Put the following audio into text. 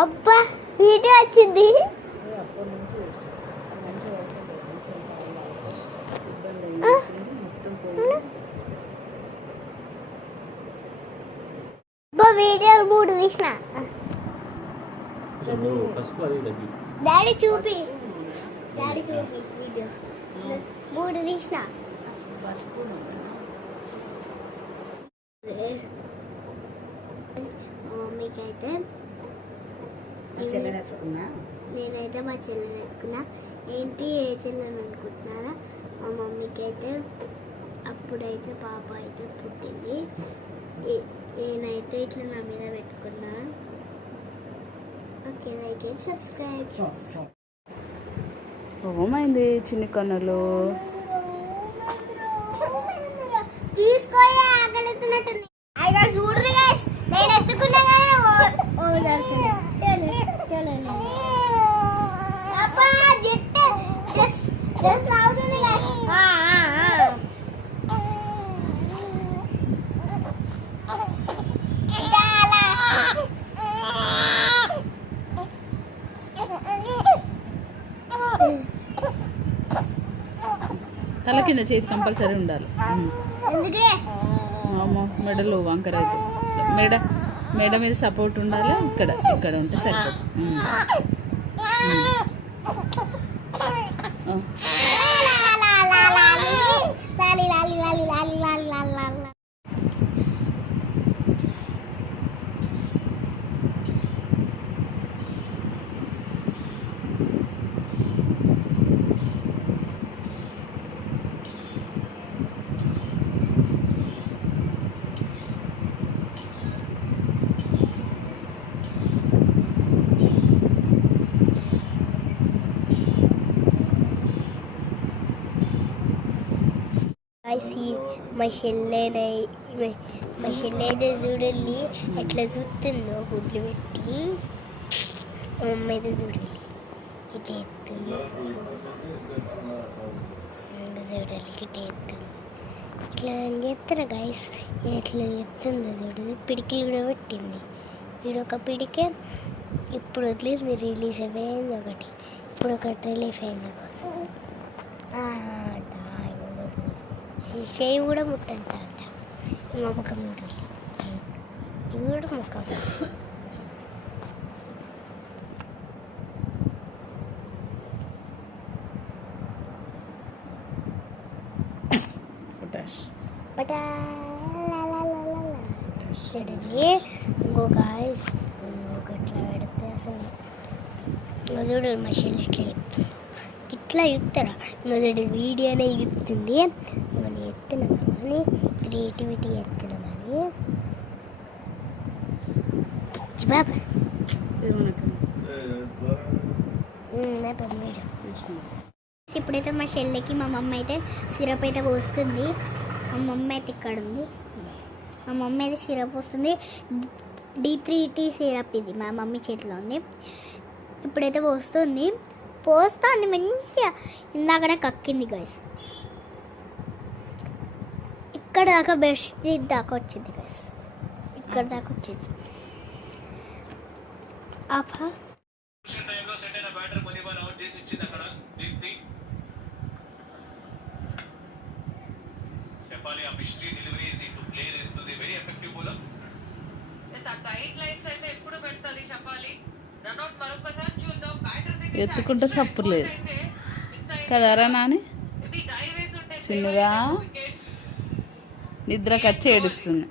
అబ్బా వీడియో వచ్చింది. వీడియో 3 తీసిన. డాడీ చూపి వీడియో 3 తీసిన. మమ్మీకైతే నేనైతే మా చెల్లెని ఎత్తుకున్నా. ఏంటి ఏ చెల్లెని అనుకుంటున్నారా? మా మమ్మీకి అయితే అప్పుడైతే పాప అయితే పుట్టింది. నేనైతే ఇట్లా నా మీద పెట్టుకున్నా. Okay, like and subscribe. ఏమైంది చిన్ని కన్నులు? తీసుకోలే ఆగలుతున్నట్టుంది. చూడరు గైస్, నేను ఎత్తుకున్నా కానీ తల కింద చేతి కంపల్సరీ ఉండాలి. మెడలో వంకర అయితే మెడ మీద సపోర్ట్ ఉండాలి. ఇక్కడ ఉంటే సరిపోతుంది. మా చెల్లెైతే చూడండి ఎట్లా చూస్తుందో గుడ్లు పెట్టి. మా అమ్మ అయితే చూడండి ఇట్లా ఎత్తుందో చూడాలి. ఇట్లా ఎత్తుంది. ఇట్లా అని చేస్తారా గైస్? ఎట్లా ఎత్తుందో చూడండి. పిడికిలు కూడా పెట్టింది. ఇప్పుడు ఒక పిడికే ఇప్పుడు వదిలేసి రిలీజ్ అయిపోయింది. ఇప్పుడు ఒకటి రిలీఫ్ అయింది. చేయి కూడా ముట్టంట. ఇంకా ముఖం చూడాలి. ఇవి కూడా ముఖం. చూడండి ఇంకొక ఇట్లా పెడితే అసలు చూడండి మా చెల్లి ఇట్లా చెప్తుంది. ఇట్లా చెప్తారా? మొదటి వీడియోనే చెప్తుంది. మనం ఎత్తున్నామని క్రియేటివిటీ ఎత్తున్నామని. బాబా ఇప్పుడైతే మా చెల్లికి మా మమ్మ అయితే సిరప్ అయితే పోస్తుంది. మా మమ్మ అయితే ఇక్కడ ఉంది. మా మమ్మ అయితే సిరప్ పోస్తుంది. D3T సిరప్ ఇది మా మమ్మీ చేతిలో ఉంది. ఇప్పుడైతే పోస్తుంది మంచిగా. ఇందాకనే కక్కింది గైస్. ఇక్కడ దాకా బెస్ట్ దాకా వచ్చింది గైస్. ఇక్కడ దాకా వచ్చింది. ఎత్తుకుంటే సప్పు లేదు కదరా నాని. చిన్నగా నిద్రకచ్చి ఏడుస్తుంది.